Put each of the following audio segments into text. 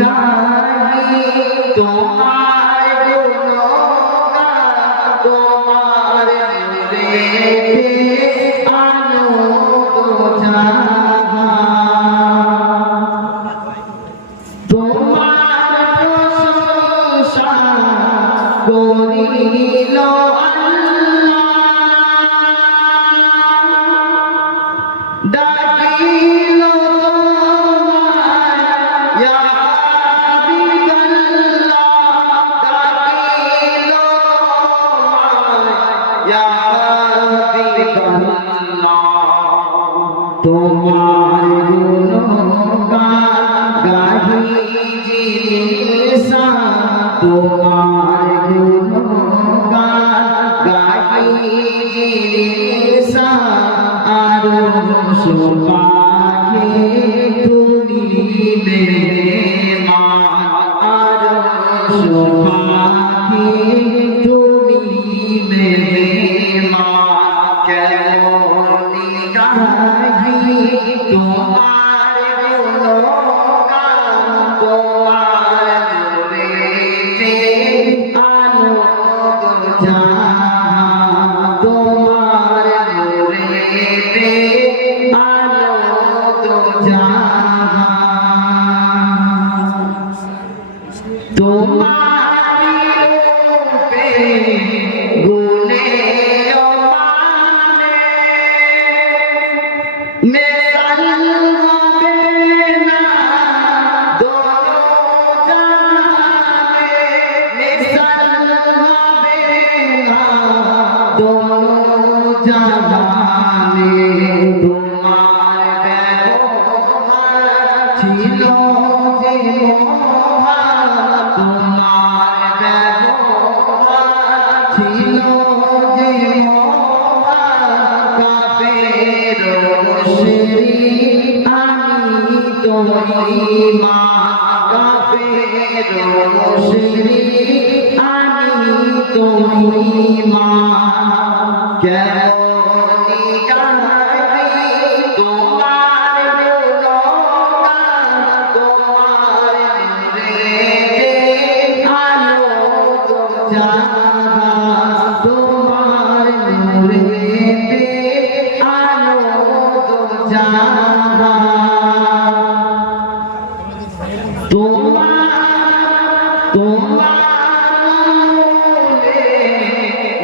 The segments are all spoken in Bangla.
গাহি তোমার গুণগান তোমার নূরেতে আলোক জাহান তোমার প্রশংসা করিল ডাকিল তোমায় ইয়া হাবিবাল্লাহ ডাকিল তোমায় ইয়া হাবিবাল্লাহ তোমার গুণগান গাহি জিনিসা তোমার গুণগান গাহি জিনিসা আরো পাখি তুমি মেহমান আরো পাখি তুমি মেহমান কেমন গাহি তোমার গুণগান তোমার নূরেতে আলোক জাহান তোমার নূরেতে আলোক জাহান তোমারি রূপে গুণে মানে মেসাল হবে না দোনো জাহানে মেসাল হবে না দোনো জাহানে তোমার ব্যবহার ছিল যে মহান তোমার ব্যবহার ছিল যে মহান কাফের মুশরিক আমি তো ঈমান কাফের মুশরিক আমি তো ঈমান কেমনি গাহি তোমার গুণগান তোমার নূরেতে আলোক জাহান তোমার নূরেতে আলোক জাহান তোমার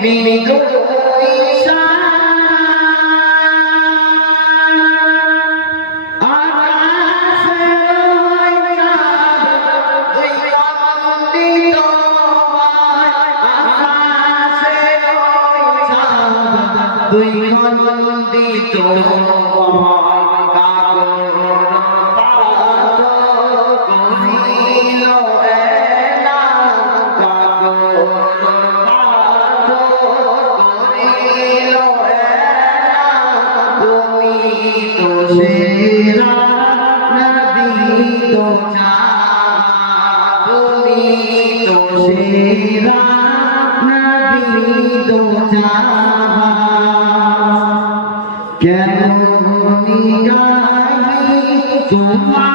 মৃদু দুই খন্ডিত কাগর পাত কহিল এলান কাগর পাত কহিল এলান তুমি তো সেরা নবী তো জাহান তুমি তো সেরা নবী তো জাহান কেমনি গাহি তোমার